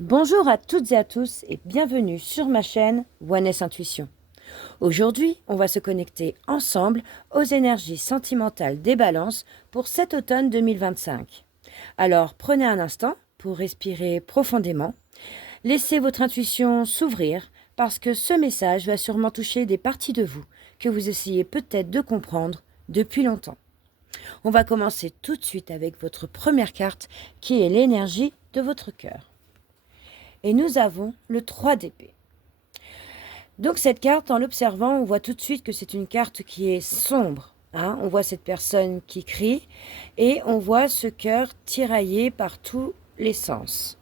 Bonjour à toutes et à tous et bienvenue sur ma chaîne Oneness Intuition. Aujourd'hui, on va se connecter ensemble aux énergies sentimentales des balances pour cet automne 2025. Alors prenez un instant pour respirer profondément, laissez votre intuition s'ouvrir parce que ce message va sûrement toucher des parties de vous que vous essayez peut-être de comprendre depuis longtemps. On va commencer tout de suite avec votre première carte qui est l'énergie de votre cœur. Et nous avons le 3 d'épée. Donc cette carte, en l'observant, on voit tout de suite que c'est une carte qui est sombre. On voit cette personne qui crie et on voit ce cœur tiraillé par tous les sens.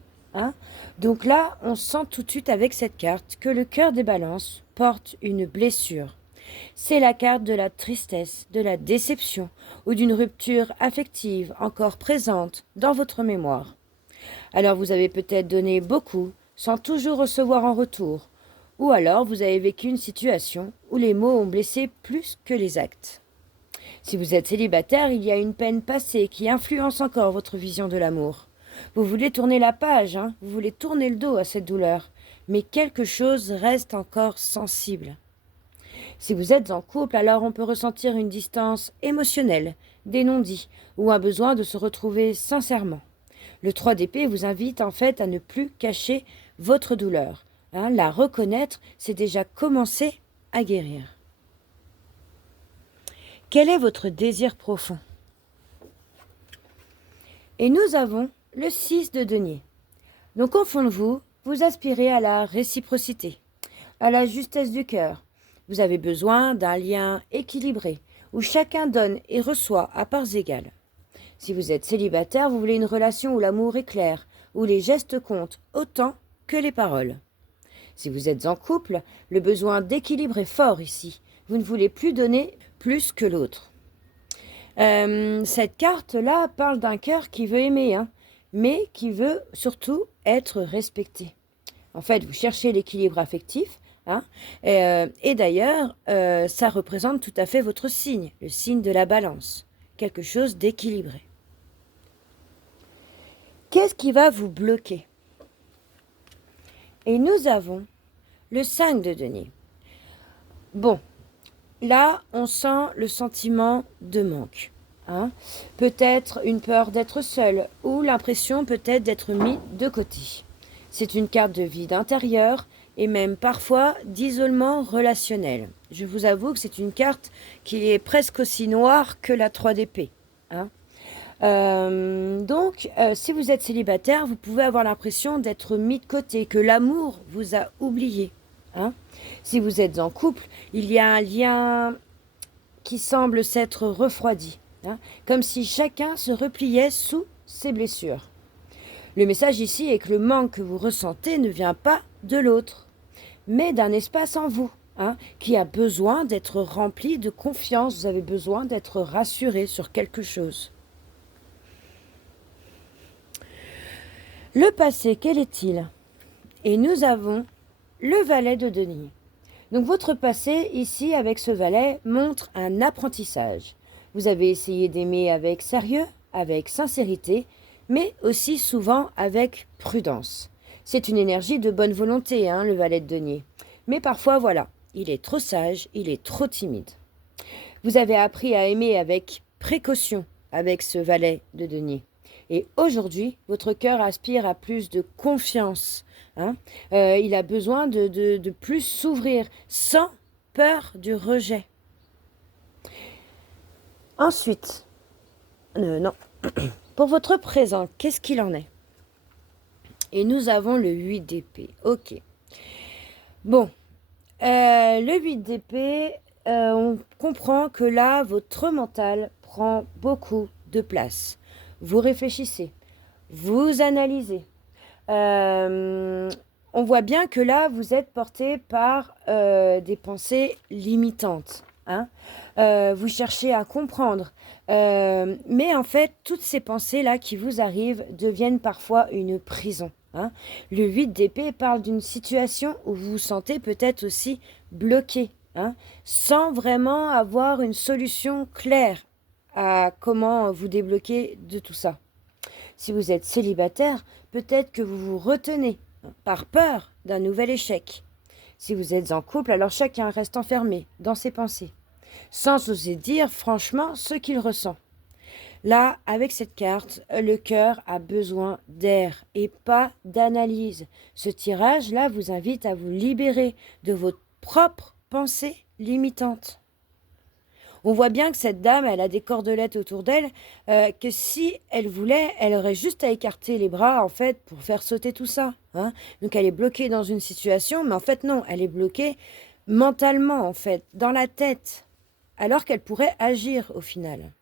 Donc là, on sent tout de suite avec cette carte que le cœur des balances porte une blessure. C'est la carte de la tristesse, de la déception ou d'une rupture affective encore présente dans votre mémoire. Alors vous avez peut-être donné beaucoup sans toujours recevoir en retour, ou alors vous avez vécu une situation où les mots ont blessé plus que les actes. Si vous êtes célibataire, il y a une peine passée qui influence encore votre vision de l'amour. Vous voulez tourner la page, vous voulez tourner le dos à cette douleur, mais quelque chose reste encore sensible. Si vous êtes en couple, alors on peut ressentir une distance émotionnelle, des non-dits, ou un besoin de se retrouver sincèrement. Le 3 d'épée vous invite en fait à ne plus cacher votre douleur. La reconnaître, c'est déjà commencer à guérir. Quel est votre désir profond? Et nous avons le 6 de denier. Donc au fond de vous, vous aspirez à la réciprocité, à la justesse du cœur. Vous avez besoin d'un lien équilibré, où chacun donne et reçoit à parts égales. Si vous êtes célibataire, vous voulez une relation où l'amour est clair, où les gestes comptent autant que les paroles. Si vous êtes en couple, le besoin d'équilibre est fort ici. Vous ne voulez plus donner plus que l'autre. Cette carte-là parle d'un cœur qui veut aimer, mais qui veut surtout être respecté. En fait, vous cherchez l'équilibre affectif, et d'ailleurs, ça représente tout à fait votre signe, le signe de la balance, quelque chose d'équilibré. Qu'est-ce qui va vous bloquer? Et nous avons le 5 de denier. Bon, là, on sent le sentiment de manque. Peut-être une peur d'être seul ou l'impression peut-être d'être mis de côté. C'est une carte de vide intérieur et même parfois d'isolement relationnel. Je vous avoue que c'est une carte qui est presque aussi noire que la 3 d'épée. Donc, si vous êtes célibataire, vous pouvez avoir l'impression d'être mis de côté, que l'amour vous a oublié. Si vous êtes en couple, il y a un lien qui semble s'être refroidi, comme si chacun se repliait sous ses blessures. Le message ici est que le manque que vous ressentez ne vient pas de l'autre, mais d'un espace en vous, qui a besoin d'être rempli de confiance. Vous avez besoin d'être rassuré sur quelque chose. Le passé, quel est-il? Et nous avons le valet de denier. Donc votre passé, ici, avec ce valet, montre un apprentissage. Vous avez essayé d'aimer avec sérieux, avec sincérité, mais aussi souvent avec prudence. C'est une énergie de bonne volonté, le valet de denier. Mais parfois, voilà, il est trop sage, il est trop timide. Vous avez appris à aimer avec précaution avec ce valet de denier. Et aujourd'hui, votre cœur aspire à plus de confiance. Il a besoin de plus s'ouvrir sans peur du rejet. Ensuite, non. Pour votre présent, qu'est-ce qu'il en est? Et nous avons le 8 d'épée. Ok. Bon, le 8 d'épée, on comprend que là, votre mental prend beaucoup de place. Vous réfléchissez, vous analysez. On voit bien que là, vous êtes porté par des pensées limitantes. Vous cherchez à comprendre. Mais en fait, toutes ces pensées-là qui vous arrivent deviennent parfois une prison. Le 8 d'épée parle d'une situation où vous vous sentez peut-être aussi bloqué, sans vraiment avoir une solution claire à comment vous débloquer de tout ça. Si vous êtes célibataire, peut-être que vous vous retenez par peur d'un nouvel échec. Si vous êtes en couple, alors chacun reste enfermé dans ses pensées, sans oser dire franchement ce qu'il ressent. Là, avec cette carte, le cœur a besoin d'air et pas d'analyse. Ce tirage-là vous invite à vous libérer de vos propres pensées limitantes. On voit bien que cette dame, elle a des cordelettes autour d'elle, que si elle voulait, elle aurait juste à écarter les bras, en fait, pour faire sauter tout ça. Donc elle est bloquée dans une situation, mais en fait non, elle est bloquée mentalement, en fait, dans la tête, alors qu'elle pourrait agir au final.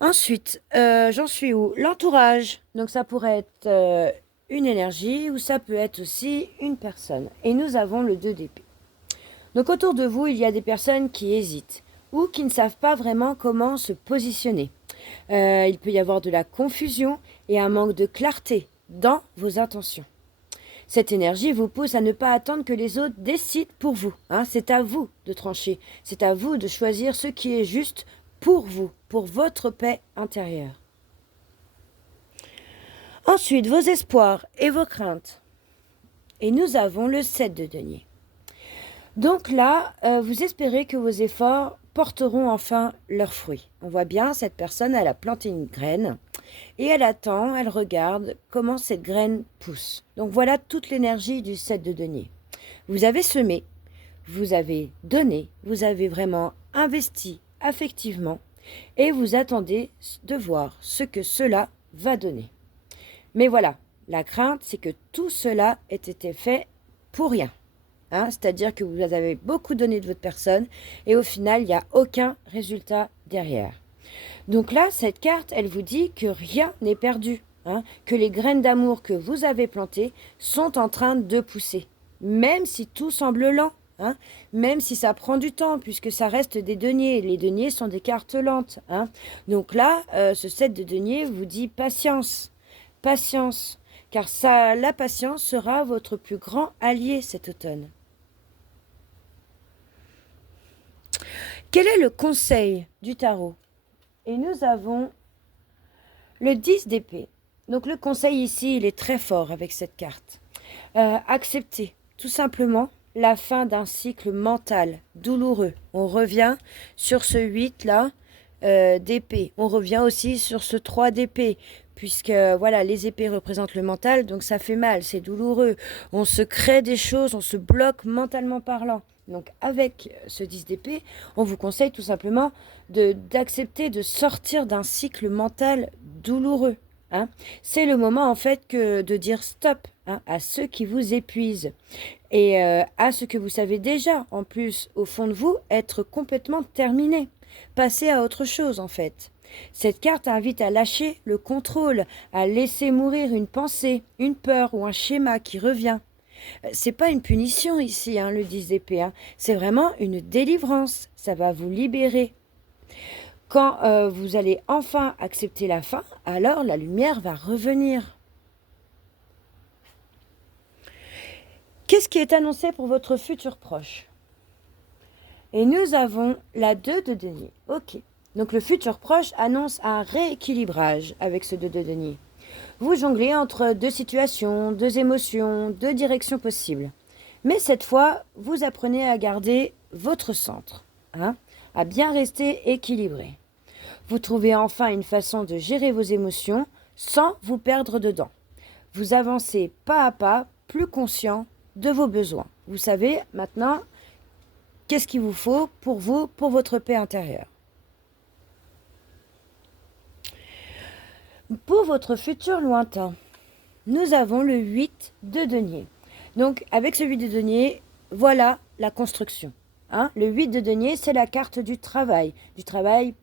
Ensuite, j'en suis où? L'entourage. Donc ça pourrait être une énergie ou ça peut être aussi une personne. Et nous avons le 2 d'épée. Donc autour de vous, il y a des personnes qui hésitent ou qui ne savent pas vraiment comment se positionner. Il peut y avoir de la confusion et un manque de clarté dans vos intentions. Cette énergie vous pousse à ne pas attendre que les autres décident pour vous. C'est à vous de trancher. C'est à vous de choisir ce qui est juste pour vous, pour votre paix intérieure. Ensuite, vos espoirs et vos craintes. Et nous avons le 7 de denier. Donc là, vous espérez que vos efforts porteront enfin leurs fruits. On voit bien, cette personne, elle a planté une graine et elle attend, elle regarde comment cette graine pousse. Donc voilà toute l'énergie du 7 de denier. Vous avez semé, vous avez donné, vous avez vraiment investi affectivement et vous attendez de voir ce que cela va donner. Mais voilà, la crainte, c'est que tout cela ait été fait pour rien. C'est-à-dire que vous avez beaucoup donné de votre personne et au final, il n'y a aucun résultat derrière. Donc là, cette carte, elle vous dit que rien n'est perdu, que les graines d'amour que vous avez plantées sont en train de pousser, même si tout semble lent, même si ça prend du temps, puisque ça reste des deniers. Les deniers sont des cartes lentes. Donc là, ce 7 de denier vous dit patience, patience, car la patience sera votre plus grand allié cet automne. Quel est le conseil du tarot? Et nous avons le 10 d'épée. Donc le conseil ici, il est très fort avec cette carte. Acceptez tout simplement la fin d'un cycle mental douloureux. On revient sur ce 8-là d'épée. On revient aussi sur ce 3 d'épée, puisque voilà, les épées représentent le mental, donc ça fait mal, c'est douloureux. On se crée des choses, on se bloque mentalement parlant. Donc avec ce 10 d'épée, on vous conseille tout simplement d'accepter de sortir d'un cycle mental douloureux. C'est le moment en fait de dire stop à ceux qui vous épuisent et à ce que vous savez déjà en plus au fond de vous être complètement terminé. Passer à autre chose en fait. Cette carte invite à lâcher le contrôle, à laisser mourir une pensée, une peur ou un schéma qui revient. C'est pas une punition ici, le 10 d'épée. C'est vraiment une délivrance. Ça va vous libérer. Quand vous allez enfin accepter la fin, alors la lumière va revenir. Qu'est-ce qui est annoncé pour votre futur proche? Et nous avons la 2 de denier. Ok. Donc le futur proche annonce un rééquilibrage avec ce 2 de denier. Vous jonglez entre deux situations, deux émotions, deux directions possibles. Mais cette fois, vous apprenez à garder votre centre, à bien rester équilibré. Vous trouvez enfin une façon de gérer vos émotions sans vous perdre dedans. Vous avancez pas à pas, plus conscient de vos besoins. Vous savez maintenant qu'est-ce qu'il vous faut pour vous, pour votre paix intérieure. Pour votre futur lointain, nous avons le 8 de denier. Donc, avec ce 8 de denier, voilà la construction. Le 8 de denier, c'est la carte du travail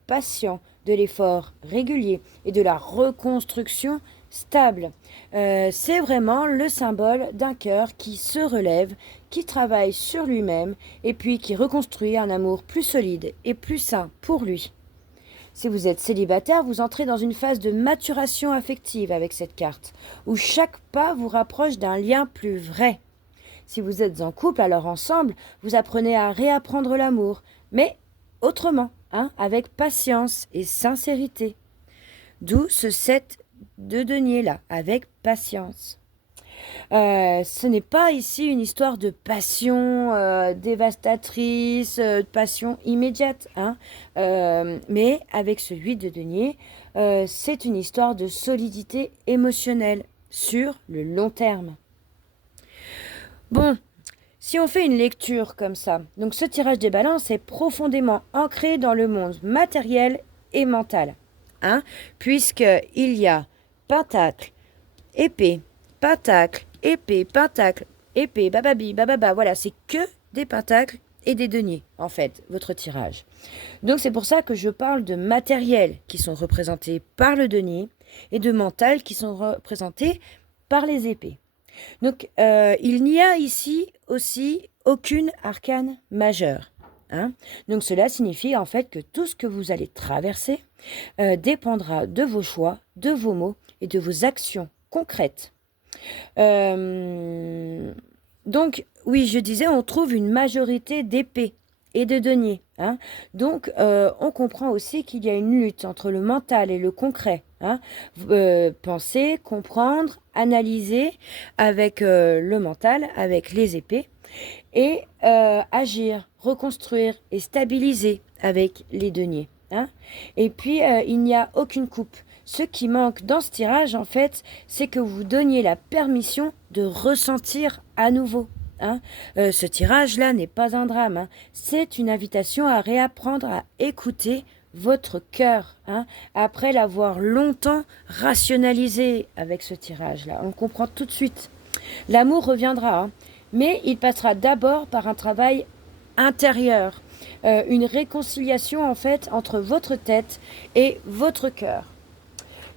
patient, de l'effort régulier et de la reconstruction stable. C'est vraiment le symbole d'un cœur qui se relève, qui travaille sur lui-même et puis qui reconstruit un amour plus solide et plus sain pour lui. Si vous êtes célibataire, vous entrez dans une phase de maturation affective avec cette carte, où chaque pas vous rapproche d'un lien plus vrai. Si vous êtes en couple, alors ensemble, vous apprenez à réapprendre l'amour, mais autrement, avec patience et sincérité. D'où ce 7 de denier là, avec patience. Ce n'est pas ici une histoire de passion dévastatrice, de passion immédiate, hein, mais avec ce 8 de denier, c'est une histoire de solidité émotionnelle sur le long terme. Bon, si on fait une lecture comme ça, donc ce tirage des balances est profondément ancré dans le monde matériel et mental, hein, puisqu'il y a pentacle, épée, pentacle, épée, pentacle, épée, bababi, bababa, voilà, c'est que des pentacles et des deniers, en fait, votre tirage. Donc c'est pour ça que je parle de matériel qui sont représentés par le denier et de mental qui sont représentés par les épées. Donc il n'y a ici aussi aucune arcane majeure, hein. Donc cela signifie en fait que tout ce que vous allez traverser dépendra de vos choix, de vos mots et de vos actions concrètes. Donc, oui, je disais, on trouve une majorité d'épées et de deniers, hein. Donc, on comprend aussi qu'il y a une lutte entre le mental et le concret, hein. Penser, comprendre, analyser avec le mental, avec les épées, et agir, reconstruire et stabiliser avec les deniers, hein. Et puis, il n'y a aucune coupe. Ce qui manque dans ce tirage, en fait, c'est que vous donniez la permission de ressentir à nouveau, hein. Ce tirage-là n'est pas un drame, hein. C'est une invitation à réapprendre à écouter votre cœur, hein, après l'avoir longtemps rationalisé avec ce tirage-là. On comprend tout de suite. L'amour reviendra, hein, mais il passera d'abord par un travail intérieur, une réconciliation en fait entre votre tête et votre cœur.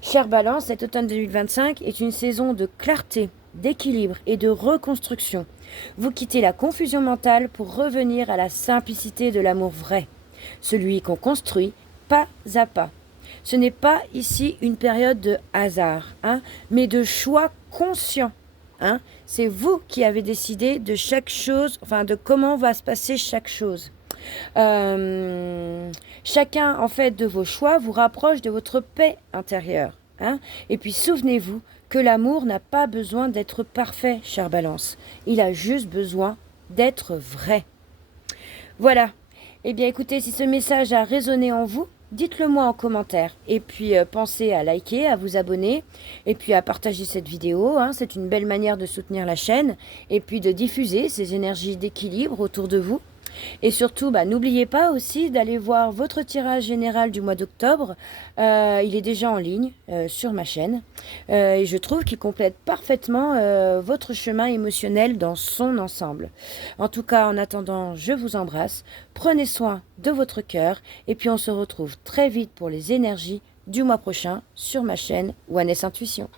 Chère Balance, cet automne 2025 est une saison de clarté, d'équilibre et de reconstruction. Vous quittez la confusion mentale pour revenir à la simplicité de l'amour vrai, celui qu'on construit pas à pas. Ce n'est pas ici une période de hasard, hein, mais de choix conscient. Hein. C'est vous qui avez décidé de chaque chose, enfin de comment va se passer chaque chose. Chacun en fait de vos choix vous rapproche de votre paix intérieure, hein. Et puis souvenez-vous que l'amour n'a pas besoin d'être parfait, chère Balance. Il a juste besoin d'être vrai. Voilà. Eh bien écoutez, si ce message a résonné en vous, dites-le moi en commentaire. Et puis pensez à liker, à vous abonner et puis à partager cette vidéo, hein. C'est une belle manière de soutenir la chaîne et puis de diffuser ces énergies d'équilibre autour de vous. Et surtout, n'oubliez pas aussi d'aller voir votre tirage général du mois d'octobre. Il est déjà en ligne sur ma chaîne. Et je trouve qu'il complète parfaitement votre chemin émotionnel dans son ensemble. En tout cas, en attendant, je vous embrasse. Prenez soin de votre cœur. Et puis, on se retrouve très vite pour les énergies du mois prochain sur ma chaîne Oneness Intuition.